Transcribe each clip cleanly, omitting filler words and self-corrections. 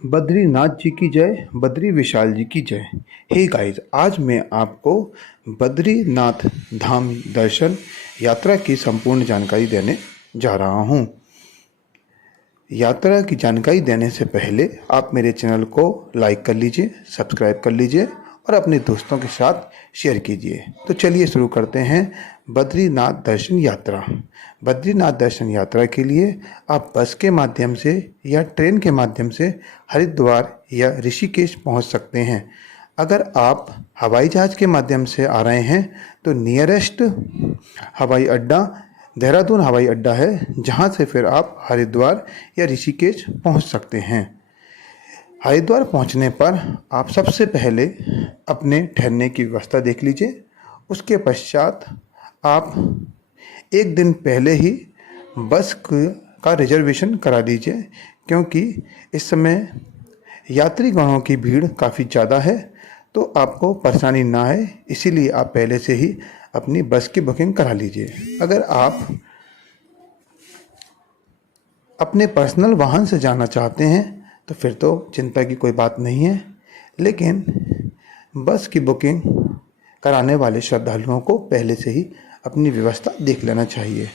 बद्रीनाथ जी की जय, बद्री विशाल जी की जय। हे गाइस, आज मैं आपको बद्रीनाथ धाम दर्शन यात्रा की संपूर्ण जानकारी देने जा रहा हूँ। यात्रा की जानकारी देने से पहले आप मेरे चैनल को लाइक कर लीजिए, सब्सक्राइब कर लीजिए और अपने दोस्तों के साथ शेयर कीजिए। तो चलिए शुरू करते हैं बद्रीनाथ दर्शन यात्रा। बद्रीनाथ दर्शन यात्रा के लिए आप बस के माध्यम से या ट्रेन के माध्यम से हरिद्वार या ऋषिकेश पहुंच सकते हैं। अगर आप हवाई जहाज़ के माध्यम से आ रहे हैं तो नियरेस्ट हवाई अड्डा देहरादून हवाई अड्डा है, जहां से फिर आप हरिद्वार या ऋषिकेश पहुंच सकते हैं। हरिद्वार पहुंचने पर आप सबसे पहले अपने ठहरने की व्यवस्था देख लीजिए। उसके पश्चात आप एक दिन पहले ही बस का रिजर्वेशन करा दीजिए, क्योंकि इस समय यात्रीगणों की भीड़ काफ़ी ज़्यादा है, तो आपको परेशानी ना आए, इसीलिए आप पहले से ही अपनी बस की बुकिंग करा लीजिए। अगर आप अपने पर्सनल वाहन से जाना चाहते हैं तो फिर तो चिंता की कोई बात नहीं है, लेकिन बस की बुकिंग कराने वाले श्रद्धालुओं को पहले से ही अपनी व्यवस्था देख लेना चाहिए।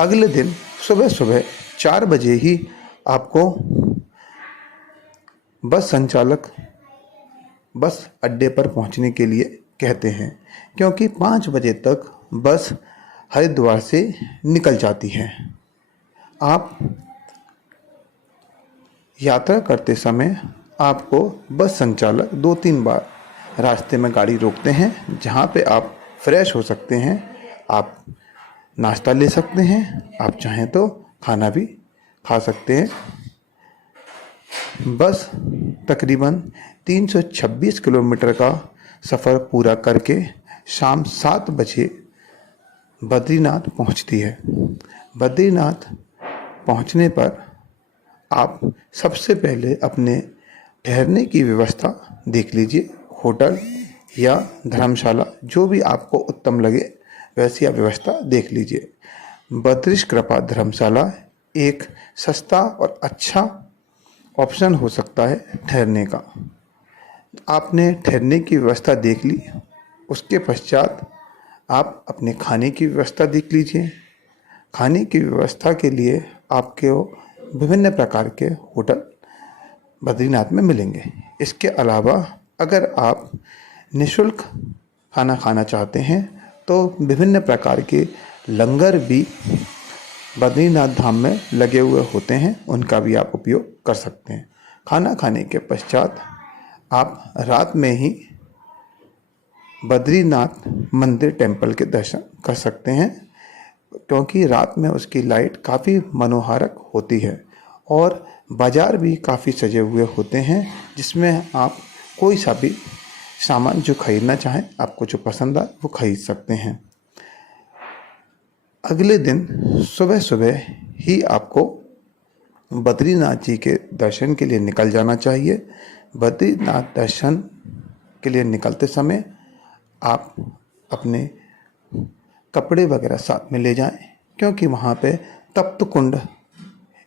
अगले दिन सुबह सुबह 4 बजे ही आपको बस संचालक बस अड्डे पर पहुंचने के लिए कहते हैं, क्योंकि 5 बजे तक बस हरिद्वार से निकल जाती है। आप यात्रा करते समय आपको बस संचालक 2-3 बार रास्ते में गाड़ी रोकते हैं, जहाँ पे आप फ्रेश हो सकते हैं, आप नाश्ता ले सकते हैं, आप चाहें तो खाना भी खा सकते हैं। बस तकरीबन 326 किलोमीटर का सफ़र पूरा करके शाम 7 बजे बद्रीनाथ पहुंचती है। बद्रीनाथ पहुंचने पर आप सबसे पहले अपने ठहरने की व्यवस्था देख लीजिए। होटल या धर्मशाला, जो भी आपको उत्तम लगे वैसी आप व्यवस्था देख लीजिए। बद्रीश कृपा धर्मशाला एक सस्ता और अच्छा ऑप्शन हो सकता है ठहरने का। आपने ठहरने की व्यवस्था देख ली, उसके पश्चात आप अपने खाने की व्यवस्था देख लीजिए। खाने की व्यवस्था के लिए आपको विभिन्न प्रकार के होटल बद्रीनाथ में मिलेंगे। इसके अलावा अगर आप निःशुल्क खाना खाना चाहते हैं तो विभिन्न प्रकार के लंगर भी बद्रीनाथ धाम में लगे हुए होते हैं, उनका भी आप उपयोग कर सकते हैं। खाना खाने के पश्चात आप रात में ही बद्रीनाथ मंदिर टेम्पल के दर्शन कर सकते हैं, क्योंकि रात में उसकी लाइट काफ़ी मनोहारक होती है और बाज़ार भी काफ़ी सजे हुए होते हैं, जिसमें आप कोई सा भी सामान जो खरीदना चाहें, आपको जो पसंद आए वो खरीद सकते हैं। अगले दिन सुबह सुबह ही आपको बद्रीनाथ जी के दर्शन के लिए निकल जाना चाहिए। बद्रीनाथ दर्शन के लिए निकलते समय आप अपने कपड़े वगैरह साथ में ले जाएं, क्योंकि वहाँ पे तप्त कुंड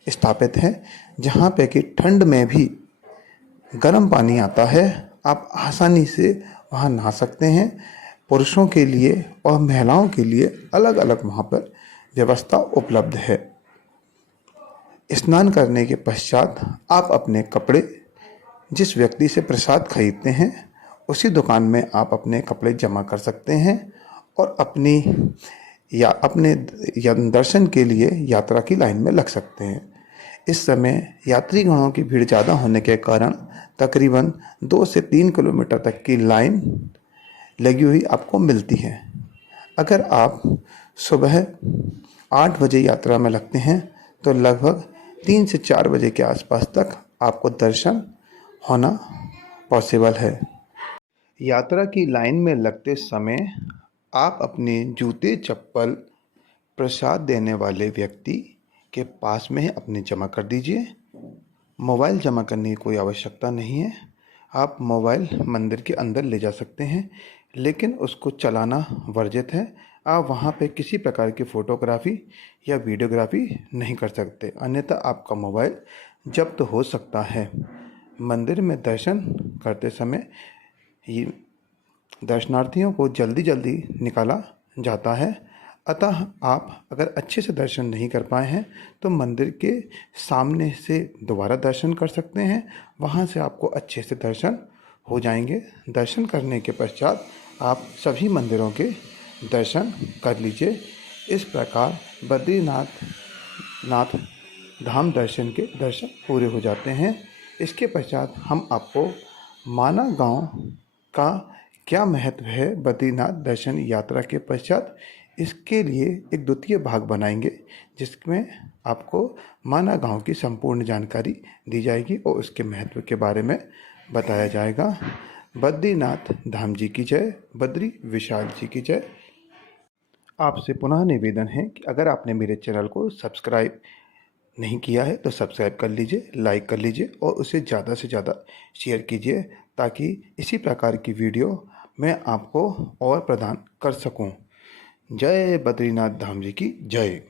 स्थापित है, जहाँ पे कि ठंड में भी गर्म पानी आता है। आप आसानी से वहाँ नहा सकते हैं। पुरुषों के लिए और महिलाओं के लिए अलग अलग वहाँ पर व्यवस्था उपलब्ध है। स्नान करने के पश्चात आप अपने कपड़े जिस व्यक्ति से प्रसाद खरीदते हैं, उसी दुकान में आप अपने कपड़े जमा कर सकते हैं और अपने दर्शन के लिए यात्रा की लाइन में लग सकते हैं। इस समय यात्रीगणों की भीड़ ज़्यादा होने के कारण तकरीबन 2 से 3 किलोमीटर तक की लाइन लगी हुई आपको मिलती है। अगर आप सुबह 8 बजे यात्रा में लगते हैं तो लगभग 3 से 4 बजे के आसपास तक आपको दर्शन होना पॉसिबल है। यात्रा की लाइन में लगते समय आप अपने जूते चप्पल प्रसाद देने वाले व्यक्ति के पास में अपने जमा कर दीजिए। मोबाइल जमा करने की कोई आवश्यकता नहीं है। आप मोबाइल मंदिर के अंदर ले जा सकते हैं, लेकिन उसको चलाना वर्जित है। आप वहाँ पे किसी प्रकार की फ़ोटोग्राफ़ी या वीडियोग्राफी नहीं कर सकते, अन्यथा आपका मोबाइल जब्त हो सकता है। मंदिर में दर्शन करते समय ये दर्शनार्थियों को जल्दी जल्दी निकाला जाता है। अतः आप अगर अच्छे से दर्शन नहीं कर पाए हैं तो मंदिर के सामने से दोबारा दर्शन कर सकते हैं। वहाँ से आपको अच्छे से दर्शन हो जाएंगे। दर्शन करने के पश्चात आप सभी मंदिरों के दर्शन कर लीजिए। इस प्रकार बद्रीनाथ धाम दर्शन के दर्शन पूरे हो जाते हैं। इसके पश्चात हम आपको माना गांव का क्या महत्व है बद्रीनाथ दर्शन यात्रा के पश्चात, इसके लिए एक द्वितीय भाग बनाएंगे जिसमें आपको माना गांव की संपूर्ण जानकारी दी जाएगी और उसके महत्व के बारे में बताया जाएगा। बद्रीनाथ धाम जी की जय, बद्री विशाल जी की जय। आपसे पुनः निवेदन है कि अगर आपने मेरे चैनल को सब्सक्राइब नहीं किया है तो सब्सक्राइब कर लीजिए, लाइक कर लीजिए और उसे ज़्यादा से ज़्यादा शेयर कीजिए ताकि इसी प्रकार की वीडियो मैं आपको और प्रदान कर सकूं। जय बद्रीनाथ धाम जी की जय।